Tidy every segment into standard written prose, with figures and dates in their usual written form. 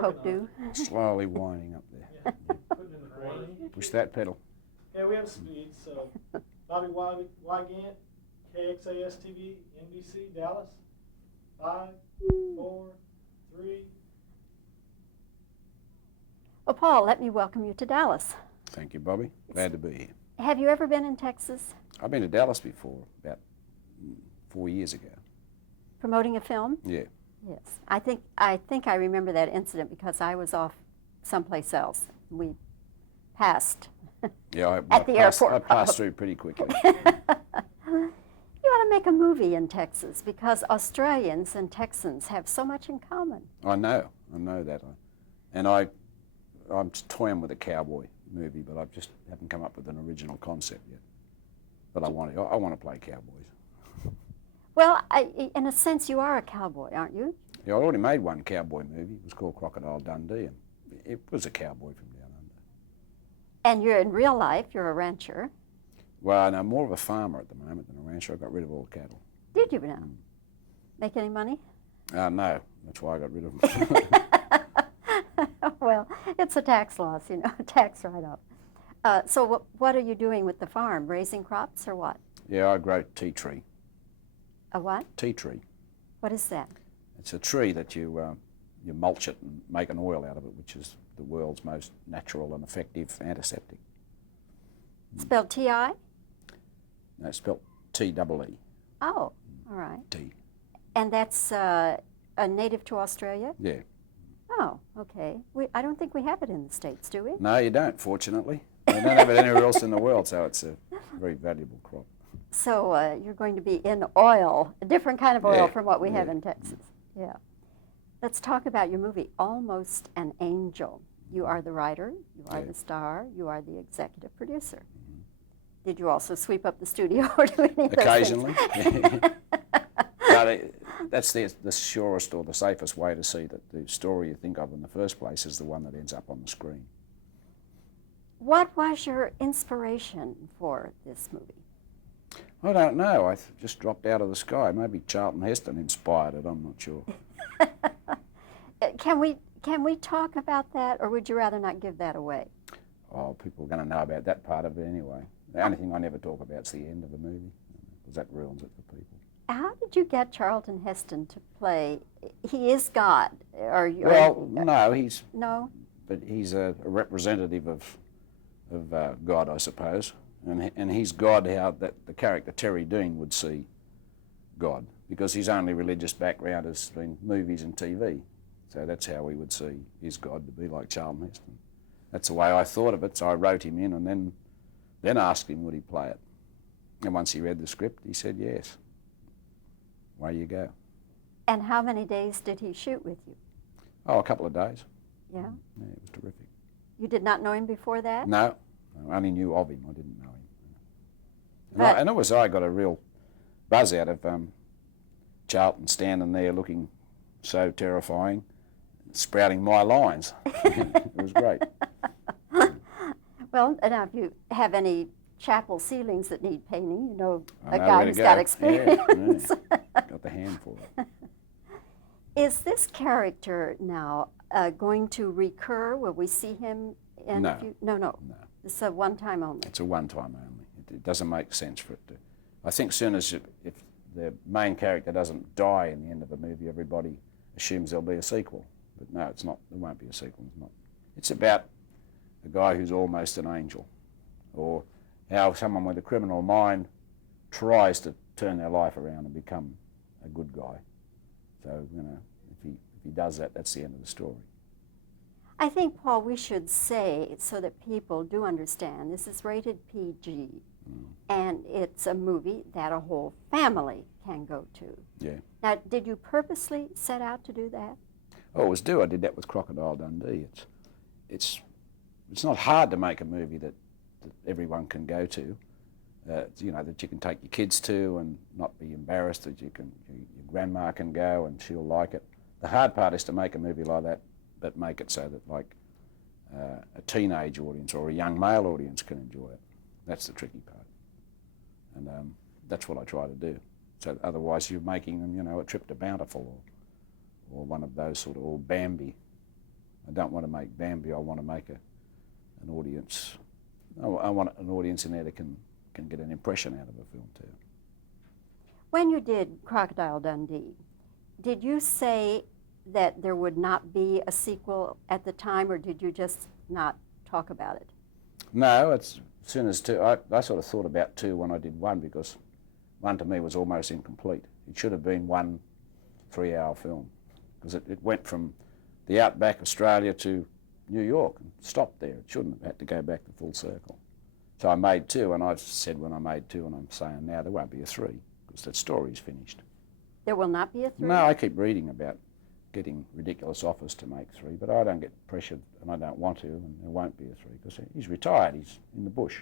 Coke do? Slowly winding up there. Yeah. Putting it in the gravy. Push that pedal. Yeah, we have speeds. Bobbie Wygant, KXAS TV, NBC, Dallas. 5, 4, 3. Well, Paul, let me welcome you to Dallas. Thank you, Bobbie. Glad to be here. Have you ever been in Texas I've been to Dallas before, about 4 years ago. promoting a film? Yeah. Yes. I think I remember that incident because I was off someplace else. We passed. Yeah, At the airport, I passed through pretty quickly. You ought to make a movie in Texas because Australians and Texans have so much in common. I know that. I'm toying with a cowboy movie, but I just haven't come up with an original concept yet. But I want to play cowboys. Well, in a sense, you are a cowboy, aren't you? Yeah, I already made one cowboy movie. It was called Crocodile Dundee, and it was a cowboy from down under. And you're in real life, you're a rancher. Well, no, more of a farmer at the moment than a rancher. I got rid of all the cattle. Did you now? Make any money? No, that's why I got rid of them. Well, it's a tax loss, tax write-off. So what are you doing with the farm? Raising crops or what? Yeah, I grow tea tree. A what? Tea tree. What is that? It's a tree that you mulch it and make an oil out of it, which is the world's most natural and effective antiseptic. Spelled T-I? No, it's spelled T-double-E. Oh, all right. Tea. And that's a native to Australia? Yeah. Oh, okay. I don't think we have it in the States, do we? No, you don't, fortunately. They don't have it anywhere else in the world, so it's a very valuable crop. So you're going to be in oil, a different kind of oil Yeah, from what we have yeah. in Texas. Yeah. Let's talk about your movie, Almost an Angel. You are the writer, you are Yeah. the star, you are the executive producer. Did you also sweep up the studio or do any of those Occasionally. things? But that's the surest or the safest way to see that the story you think of in the first place is the one that ends up on the screen. What was your inspiration for this movie? I don't know. I just dropped out of the sky. Maybe Charlton Heston inspired it. I'm not sure. Can we talk about that, or would you rather not give that away? Oh, people are going to know about that part of it anyway. The only thing I never talk about is the end of the movie, because that ruins it for people. How did you get Charlton Heston to play? He is God. No, he's No? but he's a representative of God, I suppose, and he's God how that the character Terry Dean would see God, because his only religious background has been movies and TV, so that's how we would see his God, to be like Charlton Heston. That's the way I thought of it, so I wrote him in and then asked him would he play it, and once he read the script he said yes. Away you go. And how many days did he shoot with you? Oh, a couple of days. Yeah? Yeah, it was terrific. You did not know him before that? No, I only knew of him. I didn't know him. But- I got a real buzz out of Charlton standing there looking so terrifying, sprouting my lines. It was great. Well, now if you have any chapel ceilings that need painting, I a know guy where to who's go. got experience. Yeah. Got the hand for it. Is this character now going to recur? Will we see him in No. a few? No. No, It's a one-time only. it's a one-time only. It doesn't make sense for it to. I think soon as if the main character doesn't die in the end of the movie, everybody assumes there'll be a sequel. But no, it's not. There won't be a sequel. It's not. It's about a guy who's almost an angel, or how someone with a criminal mind tries to turn their life around and become a good guy. So if he does that, that's the end of the story. I think, Paul, we should say, so that people do understand, this is rated PG, and it's a movie that a whole family can go to. Yeah. Now, did you purposely set out to do that? Oh, it was due. I did that with Crocodile Dundee. It's not hard to make a movie that everyone can go to. That you can take your kids to and not be embarrassed. That your grandma can go and she'll like it. The hard part is to make a movie like that, but make it so that like a teenage audience or a young male audience can enjoy it. That's the tricky part, and that's what I try to do. So otherwise, you're making them, a trip to Bountiful or one of those sort of, or Bambi. I don't want to make Bambi. I want to make an audience. I want an audience in there that can get an impression out of a film too. When you did Crocodile Dundee, did you say that there would not be a sequel at the time, or did you just not talk about it? No, it's as soon as two. I sort of thought about two when I did one, because one to me was almost incomplete. It should have been 1 3-hour film, because it went from the outback Australia to New York and stopped there. It shouldn't have had to go back the full circle. So I made two, and I said when I made two, and I'm saying now there won't be a 3, because that story's finished. There will not be a 3? No, I keep reading about getting ridiculous offers to make 3, but I don't get pressured, and I don't want to, and there won't be a 3, because he's retired, he's in the bush,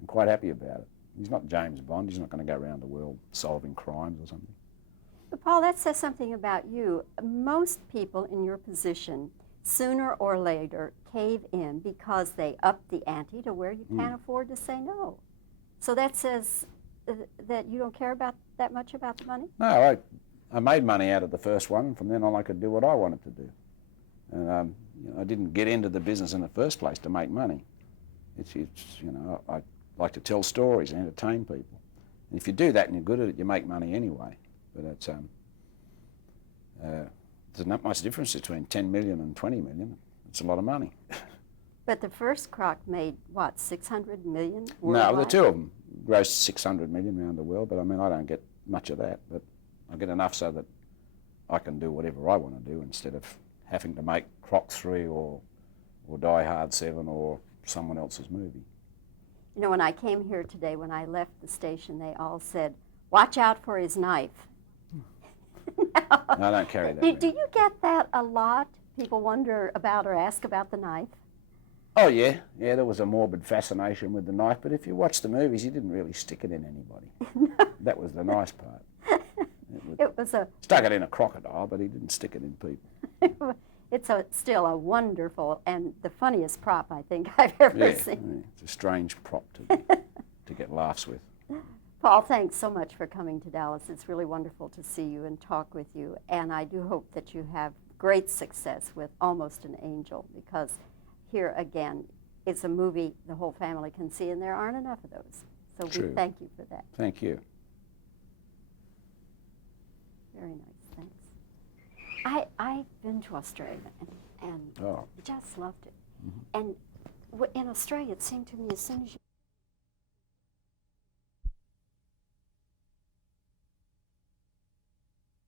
and quite happy about it. He's not James Bond, he's not going to go around the world solving crimes or something. But Paul, that says something about you. Most people in your position, sooner or later, cave in because they up the ante to where you can't afford to say no. So that says that you don't care about that much about the money? No, I made money out of the first one. From then on, I could do what I wanted to do. And I didn't get into the business in the first place to make money. It's I like to tell stories and entertain people. And if you do that and you're good at it, you make money anyway. But it's there's not much difference between 10 million and 20 million. It's a lot of money. But the first Croc made, what, 600 million worldwide? No, the two of them grossed 600 million around the world, but I mean, I don't get much of that. But I get enough so that I can do whatever I want to do instead of having to make Croc 3 or Die Hard 7 or someone else's movie. You know, when I came here today, when I left the station, they all said, watch out for his knife. No, I don't carry that. Do you get that a lot? People wonder about or ask about the knife? Oh, yeah. Yeah, there was a morbid fascination with the knife, but if you watch the movies, he didn't really stick it in anybody. That was the nice part. It was a... Stuck it in a crocodile, but he didn't stick it in people. It's still a wonderful and the funniest prop I think I've ever seen. Yeah, it's a strange prop to get laughs with. Paul, thanks so much for coming to Dallas. It's really wonderful to see you and talk with you, and I do hope that you have great success with Almost an Angel, because here again, it's a movie the whole family can see, and there aren't enough of those. So True. we thank you for that. Thank you. Very nice, thanks. I've been to Australia and Oh. just loved it. And in Australia, it seemed to me as soon as you